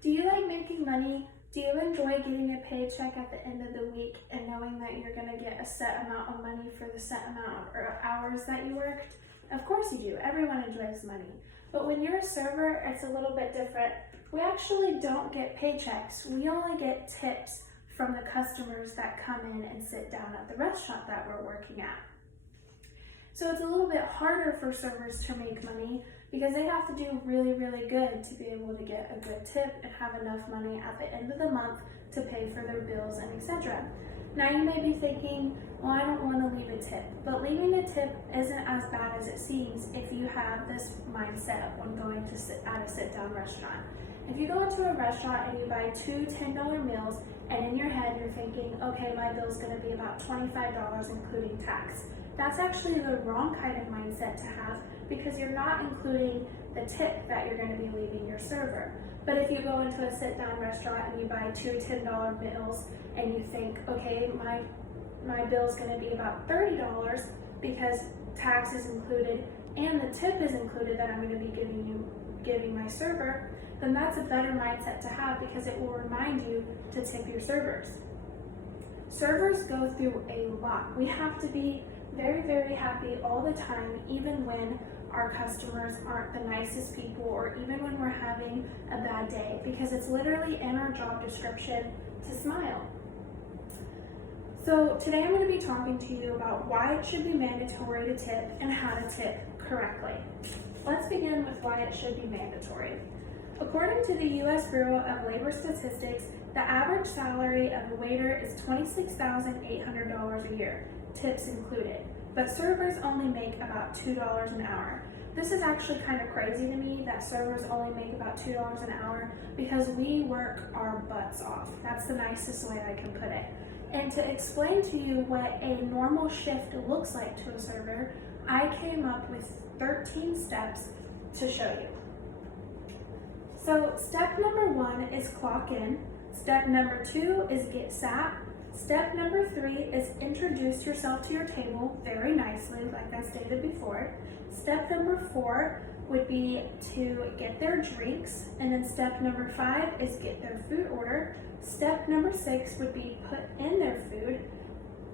Do you like making money? Do you enjoy getting a paycheck at the end of the week and knowing that you're going to get a set amount of money for the set amount of hours that you worked? Of course you do. Everyone enjoys money. But when you're a server, it's a little bit different. We actually don't get paychecks. We only get tips from the customers that come in and sit down at the restaurant that we're working at. So it's a little bit harder for servers to make money because they have to do really, really good to be able to get a good tip and have enough money at the end of the month to pay for their bills and etc. Now you may be thinking, well, I don't want to leave a tip, but leaving a tip isn't as bad as it seems if you have this mindset when going to sit at a sit-down restaurant. If you go into a restaurant and you buy two $10 meals and in your head you're thinking, okay, my bill's going to be about $25 including tax. That's actually the wrong kind of mindset to have because you're not including the tip that you're going to be leaving your server. But if you go into a sit-down restaurant and you buy two $10 meals and you think, okay, my bill's going to be about $30 because tax is included and the tip is included that I'm going to be giving my server, then that's a better mindset to have because it will remind you to tip your servers. Servers go through a lot. We have to be very, very happy all the time, even when our customers aren't the nicest people or even when we're having a bad day, because it's literally in our job description to smile. So today I'm going to be talking to you about why it should be mandatory to tip and how to tip correctly. Let's begin with why it should be mandatory. According to the U.S. Bureau of Labor Statistics, the average salary of a waiter is $26,800 a year, tips included, but servers only make about $2 an hour. This is actually kind of crazy to me that servers only make about $2 an hour because we work our butts off. That's the nicest way I can put it. And to explain to you what a normal shift looks like to a server, I came up with 13 steps to show you. So step number 1 is clock in. Step number 2 is get sat. Step number 3 is introduce yourself to your table very nicely, like I stated before. Step number 4 would be to get their drinks. And then step number 5 is get their food order. Step number 6 would be put in their food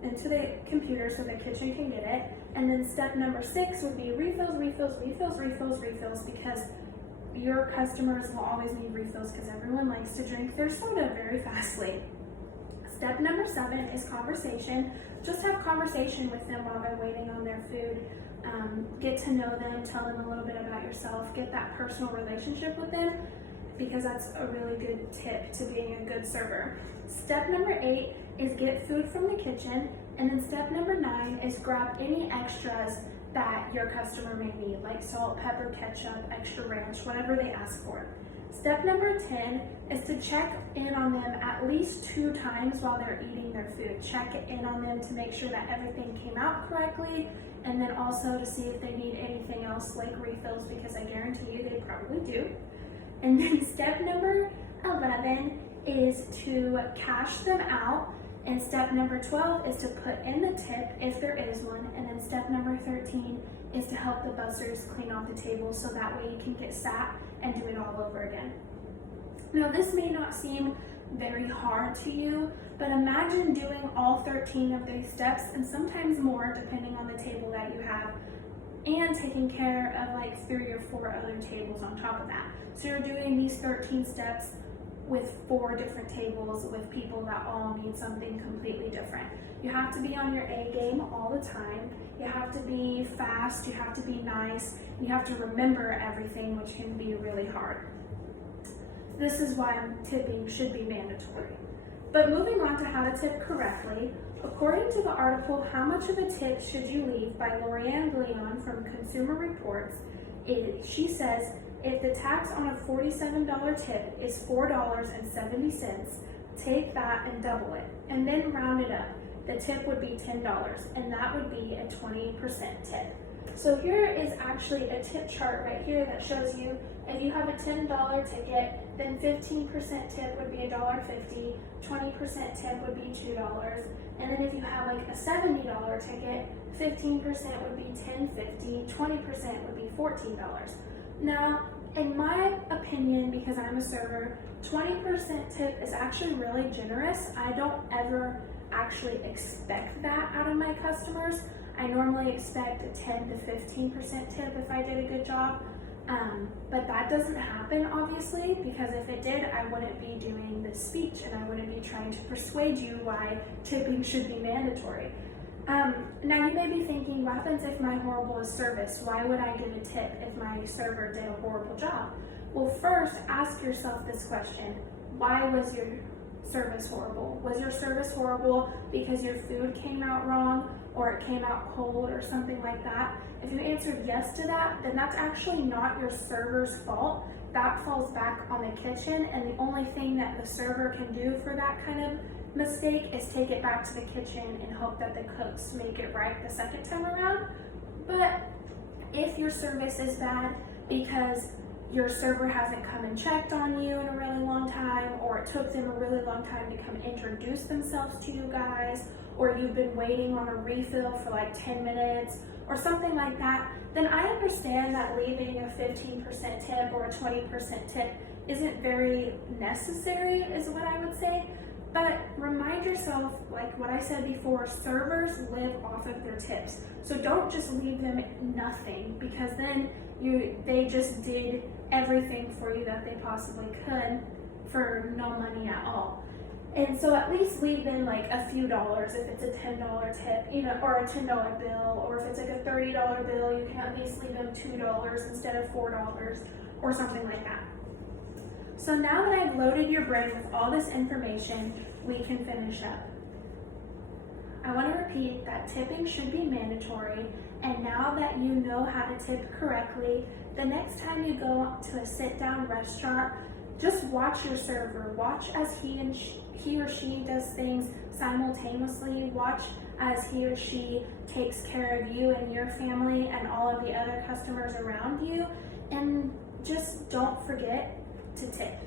into the computer so the kitchen can get it. And then step number 6 would be refills, refills, refills, refills, refills, because your customers will always need refills because everyone likes to drink their soda very fastly. Step number 7 is conversation. Just have conversation with them while they're waiting on their food. Get to know them, tell them a little bit about yourself, get that personal relationship with them, because that's a really good tip to being a good server. Step number 8 is get food from the kitchen. And then step number 9 is grab any extras that your customer may need, like salt, pepper, ketchup, extra ranch, whatever they ask for. Step number 10 is to check in on them at least 2 times while they're eating their food. Check in on them to make sure that everything came out correctly, and then also to see if they need anything else like refills, because I guarantee you they probably do. And then step number 11 is to cash them out. And step number 12 is to put in the tip if there is one. And then step number 13 is to help the bussers clean off the table so that way you can get sat and do it all over again. Now this may not seem very hard to you, but imagine doing all 13 of these steps and sometimes more depending on the table that you have, and taking care of like 3 or 4 other tables on top of that. So you're doing these 13 steps with 4 different tables with people that all need something completely different. You have to be on your A game all the time. You have to be fast, you have to be nice, you have to remember everything, which can be really hard. This is why tipping should be mandatory. But moving on to how to tip correctly, according to the article How Much of a Tip Should You Leave by Lorianne Leon from Consumer Reports, she says, if the tax on a $47 tip is $4.70, take that and double it, and then round it up. The tip would be $10, and that would be a 20% tip. So here is actually a tip chart right here that shows you if you have a $10 ticket, then 15% tip would be $1.50, 20% tip would be $2, and then if you have like a $70 ticket, 15% would be $10.50, 20% would be $14. Now, In my opinion, because I'm a server, 20% tip is actually really generous. I don't ever actually expect that out of my customers. I normally expect a 10 to 15% tip if I did a good job. But that doesn't happen, obviously, because if it did, I wouldn't be doing this speech and I wouldn't be trying to persuade you why tipping should be mandatory. Now you may be thinking, what happens if my horrible is service? Why would I give a tip if my server did a horrible job? Well, first, ask yourself this question. Why was your service horrible? Was your service horrible because your food came out wrong or it came out cold or something like that? If you answered yes to that, then that's actually not your server's fault. That falls back on the kitchen, and the only thing that the server can do for that kind of mistake is take it back to the kitchen and hope that the cooks make it right the second time around. But if your service is bad because your server hasn't come and checked on you in a really long time, or it took them a really long time to come introduce themselves to you guys, or you've been waiting on a refill for like 10 minutes or something like that, then I understand that leaving a 15% tip or a 20% tip isn't very necessary, is what I would say. But remind yourself, like what I said before, servers live off of their tips. So don't just leave them nothing, because then they just did everything for you that they possibly could for no money at all. And so at least leave them like a few dollars if it's a $10 tip, or a $10 bill, or if it's like a $30 bill, you can at least leave them $2 instead of $4 or something like that. So now that I've loaded your brain with all this information, we can finish up. I want to repeat that tipping should be mandatory, and now that you know how to tip correctly, the next time you go to a sit-down restaurant, just watch your server. Watch as he or she does things simultaneously. Watch as he or she takes care of you and your family and all of the other customers around you, and just don't forget to tip.